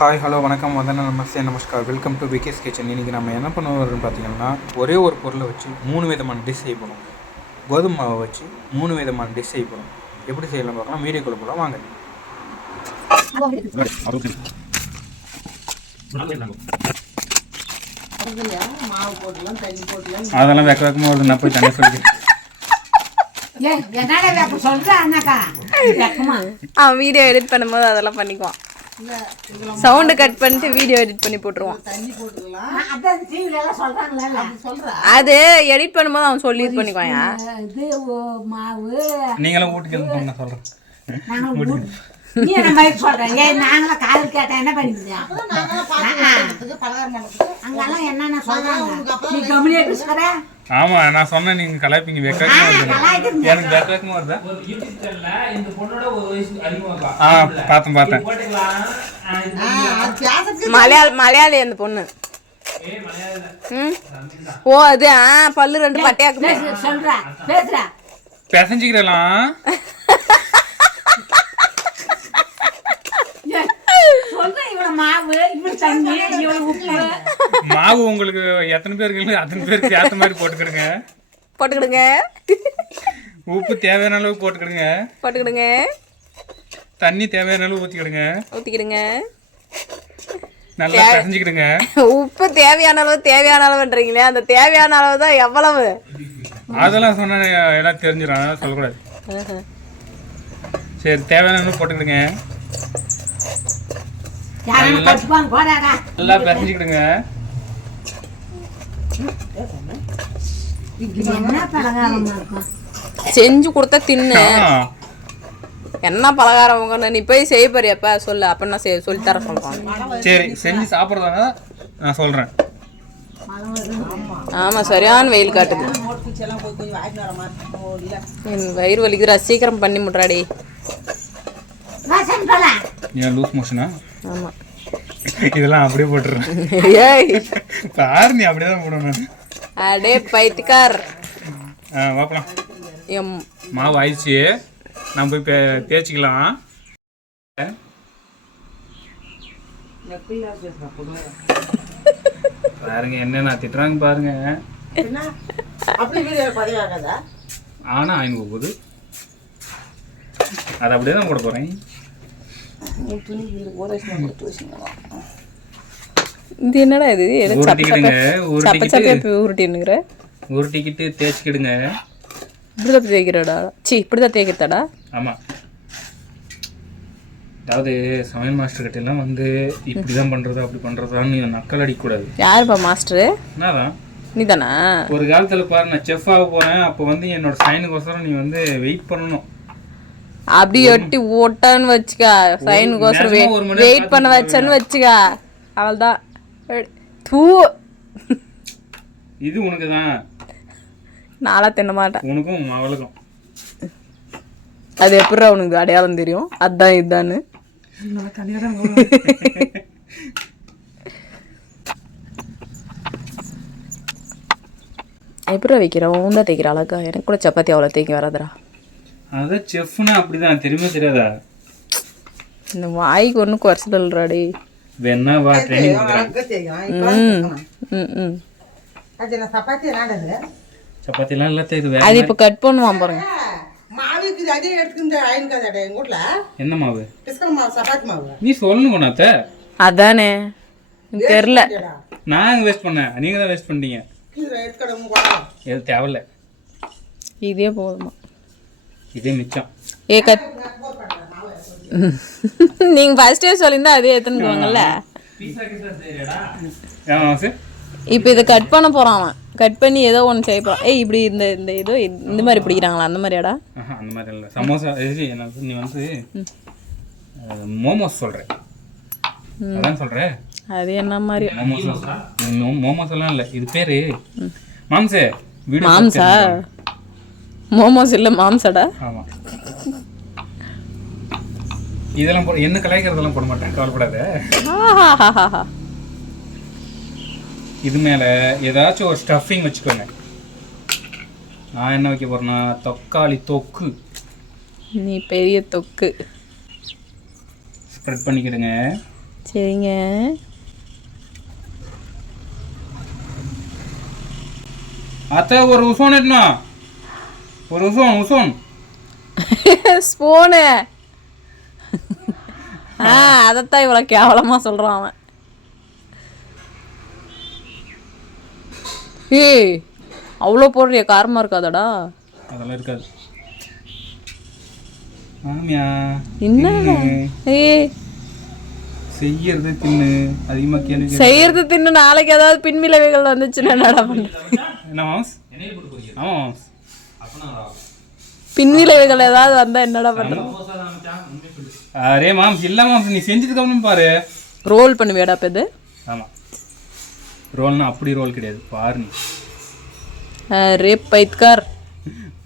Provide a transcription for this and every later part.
Hi hello வணக்கம் வந்தன நமஸ்தே நமஸ்கார் welcome to விகேஸ் kitchen. இன்றைக்கி நம்ம என்ன பண்ணுவோம்னு பார்த்தீங்கன்னா ஒரே ஒரு பொருளை வச்சு 3 விதமான டிஷ் செய்ய போகிறோம். கோதுமை மாவை வச்சு 3 விதமான டிஷ் செய்ய போகிறோம். எப்படி செய்யலாம் பார்க்கலாம். வீடியோக்குள்ள போகலாம் வாங்க. அதெல்லாம் வெக்க வெக்கமாக வருது. நான் போய் தண்ணி சொல்லிக்கிறேன். அவன் வீடியோ எடிட் பண்ணும்போது அதெல்லாம் பண்ணிக்குவான். சவுண்டு கட் பண்ணிட்டு வீடியோ எடிட் பண்ணி போட்டுருவான். அது எடிட் பண்ணும்போது அவன் சொல்லி இது பண்ணிக்குவான். நீங்களும் வீட்டுக்கு நான் சொல்கிறேன். ஆமா நான் சொன்னேன் நீங்க கலாய்ப்பீங்க. எனக்கு வெக்கமா வருதா? பார்த்தேன் மலையாளி அந்த பொண்ணு. ஓ அது பல்லு 2 பட்டையாக்கு பெசஞ்சிக்கிறலாம். மாவு உங்களுக்கு எத்தனை பேருக்கு அத்தனை பேருக்கு ஏத்த மாதிரி போட்டுக்கிடுங்க. உப்பு தேவையான அளவு போட்டுக்கிடுங்க. தண்ணி தேவையான அளவு ஊத்திக்கிடுங்க. நல்லா பிசைஞ்சிக்கிடுங்க. உப்பு தேவையான அளவுன்றீங்களே, அந்த தேவையான அளவு தான் எவ்வளவு? அதெல்லாம் சொன்ன எல்லாம் தெரிஞ்சிடும், சொல்லக்கூடாது. சரி, தேவையான அளவு போட்டுக்கிடுங்க. நல்லா பிசைஞ்சிக்கிடுங்க. செஞ்சு கொடுத்தா தின்னு. என்ன பலகாரம் நீ போய் செய்ய போறியப்ப சொல்லு. அப்ப நான் சொல்லி தர சொல்றேன். சரி, செஞ்சு சாப்பிட்றதாங்க நான் சொல்றேன். ஆமா, சரியான வெயில் காட்டுது. என் வயிறு வலிக்குதுடா, சீக்கிரம் பண்ணி முட்றாடி. ஏன் லூஸ் மோஷனா? ஆமா, இதெல்லாம் அப்படியே போட்டுறேன். பாரு, நீ அப்படியே தான் போடணும். அடே பைத்தியக்கார். வாப்பலாம். மாவு ஆயிடுச்சு, நம்ம போய் தேய்ச்சிக்கலாம். பாருங்க என்ன திட்டுறாங்க பாருங்க. ஆனா ஐநூறு போகுது. அது அப்படியே தான் போட போறேன். இது என்னடா இது? உருட்டிக்கிட்டு தேய்ச்சிக்கிடுங்க. இப்படிதான் தேய்க்கிறடா? இப்படிதான் தேய்க்கிறதாடா? ஆமா, அதாவது சமையல் மாஸ்டர் கிட்ட எல்லாம் வந்து இப்படிதான் பண்றதா அப்படி பண்றதான்னு நீ நக்கல் அடிக்கக்கூடாது. யாருப்பா மாஸ்டர்? என்னதான் நீ தானா? ஒரு காலத்துல பாரு, நான் செஃப் ஆக போறேன். அப்போ வந்து என்னோட சைனுக்கோசரம் நீ வந்து வெயிட் பண்ணணும். அப்படி ஒட்டி ஓட்டான்னு வச்சுக்கா. சைனுக்கோசரம் வெயிட் பண்ண வச்சேன்னு வச்சுக்கா, அவள்தான். தூ, இது உனக்கு தான். நாளா தின்ன மாட்டேன். உனக்கும் அவளுக்கும் அது எப்படிடா உனக்கு அடையாளம் தெரியும்? அதான் இதுதான்னு. எப்படிடா வைக்கிறோம்? உண்டா தேய்க்கிற அழகா. எனக்கு கூட சப்பாத்தி அவ்வளோ தேய்க்க வராதுடா. அதான் செஃப்னா அப்படிதான், தெரியுமா தெரியாதா? இந்த வாய்க்கு ஒன்றும் குறைச்சல் இல்லைடாடி. வேணா வா, ட்ரைனிங் சப்பாத்திலாம் இல்லை தேய்க்குது. அது இப்போ கட் பண்ணுவான் பாருங்க. என்ன மாவு? நீ சொல்லணும். அதானே தெரியல. நான் வேஸ்ட் பண்ணேன், நீங்க தான் வேஸ்ட் பண்ணிட்டீங்க. எது தேவையில்ல, இதே போதுமா? இதே மிச்சம். நீங்க ஃபர்ஸ்டே சொல்லியிருந்தா அதே எடுத்துக்குவாங்கல்ல. இப்போ இதை கட் பண்ண போறான் அவன். கட் பண்ணி ஏதோ ஒன்று செய்ய போறான். இப்படி இந்த ஏதோ இந்த மாதிரி பிடிக்கிறாங்களா? அந்த மாதிரியாடா? அந்த மாதிரி இல்லை. சமோசா நீ வந்து மோமோஸ் சொல்கிறேன். அதான் சொல்கிறேன். அது என்ன மாதிரி மோமோஸ் எல்லாம் இல்லை, இது பேரு மாம்சே. மாம்சா? மோமோஸ் இல்லை, மாம்சாடா. ஆமாம், இதெல்லாம் போட என்ன கலாய்க்கிறதெல்லாம் போட மாட்டேன், கவலைப்படாத. இது மேலே ஏதாச்சும் ஒரு ஸ்டஃபிங் வச்சுக்கோங்க. நான் என்ன வைக்க போறேன்னா தக்காளி தொக்கு. நீ பெரிய தொக்கு. ஸ்ப்ரெட் பண்ணிக்கிடுங்க. சரிங்க. அத்தை ஒரு உசோன் எட்டுனா, ஒரு உசோன் ஸ்பூனு. அதைத்தான் இவ்வளோ கேவலமாக சொல்கிறான் அவன். ஏய் அவ்வளோ போடுறிய, காரமாக இருக்காதடா? அதெல்லாம் இருக்காது மாமியா. என்ன ஏய் செய்யறது தின்னு, அதிகமாக கேள்வி செய்யறது தின்னு, நாளைக்கு ஏதாவது பின்விளைவுகள் வந்துச்சுன்னா என்னடா பண்ணுறது? என்ன மாம்ஸ்? ஆமாம் மாம்ஸ். பின்விளைவுகள் ஏதாவது வந்தா என்னடா பண்ணுறது? அரே மாம்ஸ் இல்லை மாம்ஸ், நீ செஞ்சதுக்கு அப்புறம் பாரு. ரோல் பண்ணுவியாடா இப்போ இது? ஆமாம், ரோல்னா அப்படி ரோல் கிடையாது, பாரு நீ. அரே பைத்கார்.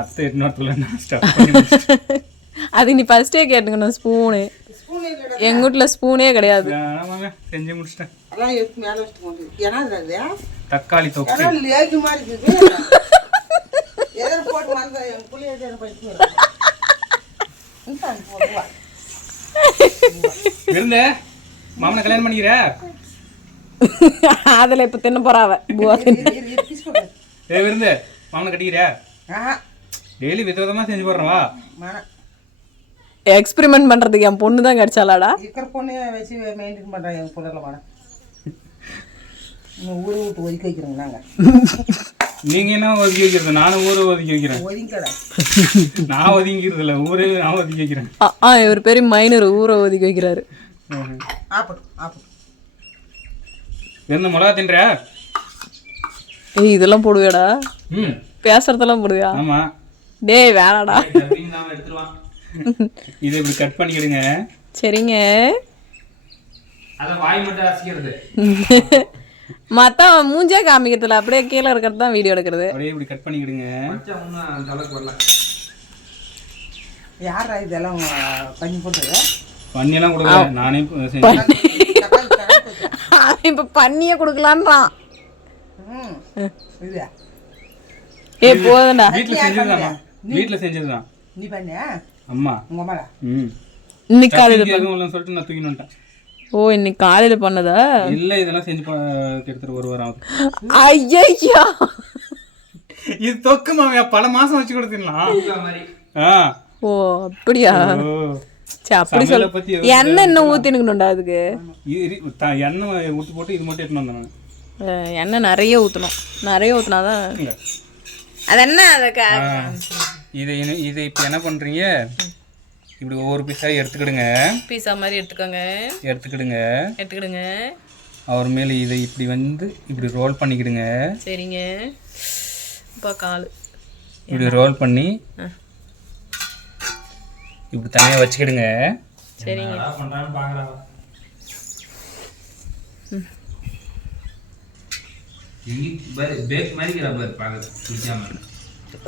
அத்தை இன்னொருத்துல நான் ஸ்டப் பண்ணி முடிச்சிட்டேன். அது நீ ஃபர்ஸ்டே கேட்டுக்கணும். ஸ்பூனு எங்க வீட்டில் ஸ்பூனே கிடையாது. ஆமாங்க, செஞ்சு முடிச்சிட்டேன். அதான் எடுத்து மேலே வச்சுட்டு ஏன்னா தக்காளி தொக்கு லேஜு மாதிரி இருக்குது. எதிர போட்டு வந்து என் புள்ளி எதிர போயிட்டு விருந்த மாமனை கல்யாணம் பண்ணிக்கிற? அதில் இப்போ தின்ன போறாவ. ஏ விருந்து மாமனை கட்டிக்கிறியா? டெய்லி விதவிதமாக செஞ்சு போடுறவா? எக்ஸ்பெரிமெண்ட் பண்றதுக்கு என் பொண்ணு தான் கிடைச்சாலாடா? இருக்கிற பொண்ணே வச்சு மெயின்டைன் பண்ணுறேன் என் பொண்ணுல வாட. ஊரை விட்டு ஒதுக்கி வைக்கிறோங்க நாங்கள். நீங்கள் என்ன ஒதுக்கி வைக்கிறது? நானும் ஊரை ஒதுக்கி வைக்கிறேன். ஒதுங்கடா. நான் ஒதுங்கிறது இல்லை, ஊரே நான் ஒதுக்கி வைக்கிறேன். இவர் பெரிய மைனர், ஊரை ஒதுக்கி வைக்கிறாரு. என்ன மிளகா தின்ற? ஏய் இதெல்லாம் போடுவியாடா? ம், பேசுறதெல்லாம் போடுவியா? ஆமாம். டேய் வேணாடா. எடுத்துருவான். இதை இப்படி கட் பண்ணிக்கிடுங்க. சரிங்க. அதை வாய் மட்டும் அசிக்கிறது. மற்ற மூஞ்சே காமிக்கிறதுல அப்படியே கீழே இருக்கிறது தான் வீடியோ எடுக்கிறது. அப்படியே இப்படி கட் பண்ணிக்கிடுங்க. யாரா இதெல்லாம் பண்ணி போடுறது? பண்ணியெல்லாம் கொடுக்கல, நானே செஞ்சேன். இப்போ பண்ணியே கொடுக்கலான்றான். இல்லையா? ஏ போதும்டா. வீட்டில் செஞ்சதுதான், வீட்டில் செஞ்சதுதான். நீ பண்ண அம்மா உங்க அம்மாடா? ம், இன்னைக்கு காலையில் எதுவும் சொல்லிட்டு நான் தூக்கின்னு வந்துட்டேன். ஓ இன்னைக்கு காலையில் பண்ணதா? இல்லை, இதெல்லாம் செஞ்சு கிட்டத்தட்ட ஒரு வாரம் ஆகுது. ஐயா இது தொக்கு மாமியா, பல மாசம் வச்சு கொடுத்துடலாம். ஓ அப்படியா? சரி அப்படி சொல்ல. எண்ணெய் இன்னும் ஊற்றினுக்கணும்டா அதுக்கு. எண்ணெய் ஊற்றி போட்டு இது மட்டும் எடுத்துன்னு வந்தேன். எண்ணெய் நிறைய ஊற்றணும், நிறைய ஊற்றினாதான். அது என்ன அதுக்கு? இதை இப்போ என்ன பண்ணுறீங்க, இப்படி ஒவ்வொரு பீஸாக எடுத்துக்கிடுங்க. பீஸா மாதிரி எடுத்துக்கிடுங்க. அவர் மேலே இதை இப்படி வந்து இப்படி ரோல் பண்ணிக்கிடுங்க. சரிங்க. இப்போ கால் இப்படி ரோல் பண்ணி இப்படி தனியாக வச்சுக்கிடுங்க. சரிங்க.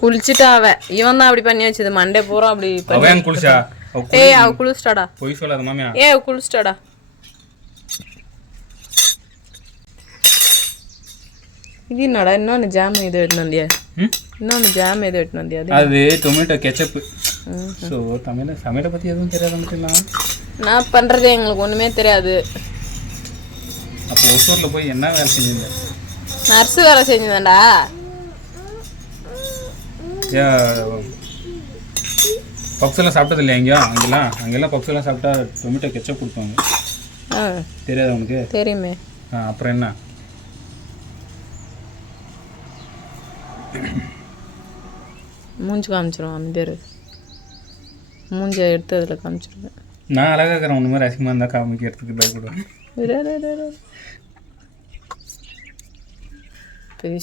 குளிச்சுட்டா அவ, இவன் தான் அப்படி பண்ணி வச்சது. மண்டே பூரா அப்படி குளிச்சா? ஏய் அவ குளிச்சிட்டாடா. பொய் சொல்லாத மாமியா. அவ குளிச்சிட்டாடா. இது என்னடா இன்னொன்று ஜாம் எது எடுத்து வந்தியா? இன்னொன்று ஜாம் எது எடுத்து வந்தியா? அது டொமேட்டோ கெச்சப்பு. ஸோ சமையலை பற்றி எதுவும் தெரியாது மட்டும்லாம். நான் பண்ணுறது எங்களுக்கு ஒன்றுமே தெரியாது. அப்போ ஒசூரில் போய் என்ன வேலை செஞ்சிருந்தேன்? நர்ஸு வேலை செஞ்சுதான்டா. பப்ஸ் எல்லாம் சாப்பிட்டது இல்லையா? அங்கெல்லாம் பப்ஸ் எல்லாம் சாப்பிட்டா டொமேட்டோ கெச்சப் கொடுப்பாங்க. தெரியாது உனக்கு? தெரியுமே. அப்புறம் என்ன? மூஞ்சி காமிச்சிருவோம். அமைதியாரு, மூஞ்சி எடுத்து அதில் காமிச்சிருவேன். நான் அழகாக இருக்கிறேன், ஒன்று மாதிரி அசிங்கமாக இருந்தால் காமிக்கிறதுக்கு பயப்படுவேன்.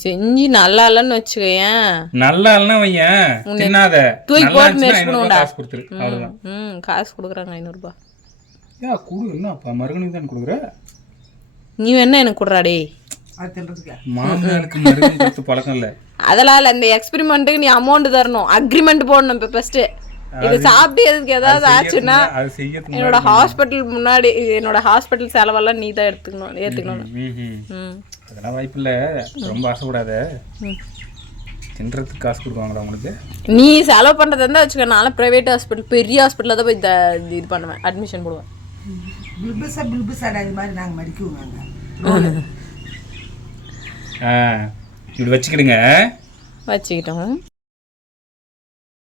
செஞ்சு நல்லா இல்லைன்னு வச்சுக்கேன். நல்லா இல்லைன்னா வையன், தின்னாத. தூக்கி போட்டு மேட்ச் பண்ணுவோம்டா. காசு கொடுத்துரு, அவ்வளோதான். காசு கொடுக்குறாங்க 500 ரூபாய். ஏன் கொடு, என்னப்பா மருகனுக்கு தான் கொடுக்குற? நீ என்ன எனக்கு கொடுறாடே? மாமனாருக்கு மருகன் கொடுத்து பழக்கம் இல்லை. அதெல்லாம் இல்லை, இந்த எக்ஸ்பெரிமெண்ட்டுக்கு நீ அமௌண்ட் தரணும், அக்ரிமெண்ட் போடணும். இப்போ ஃபர்ஸ்ட் இது சாப்பிட்டு எதுக்கு ஏதாவது ஆச்சுன்னா என்னோட ஹாஸ்பிட்டல் முன்னாடி என்னோட ஹாஸ்பிட்டல் செலவெல்லாம் நீ தான் ஏற்றுக்கணும். அதெல்லாம் வாய்ப்பு இல்லை, ரொம்ப ஆசைப்படாத. தின்றதுக்கு காசு கொடுக்குவாங்களா உங்களுக்கு? நீ செலவு பண்ணுறது இருந்தால் வச்சுக்க. நானும் ப்ரைவேட் ஹாஸ்பிட்டல், பெரிய ஹாஸ்பிட்டலில் தான் போய் இது பண்ணுவேன், அட்மிஷன் போடுவேன். பில்பிசா இது மாதிரி நாங்கள் மடிக்குவோங்க. இப்படி வச்சுக்கிடுங்க. வச்சுக்கிட்டோம்.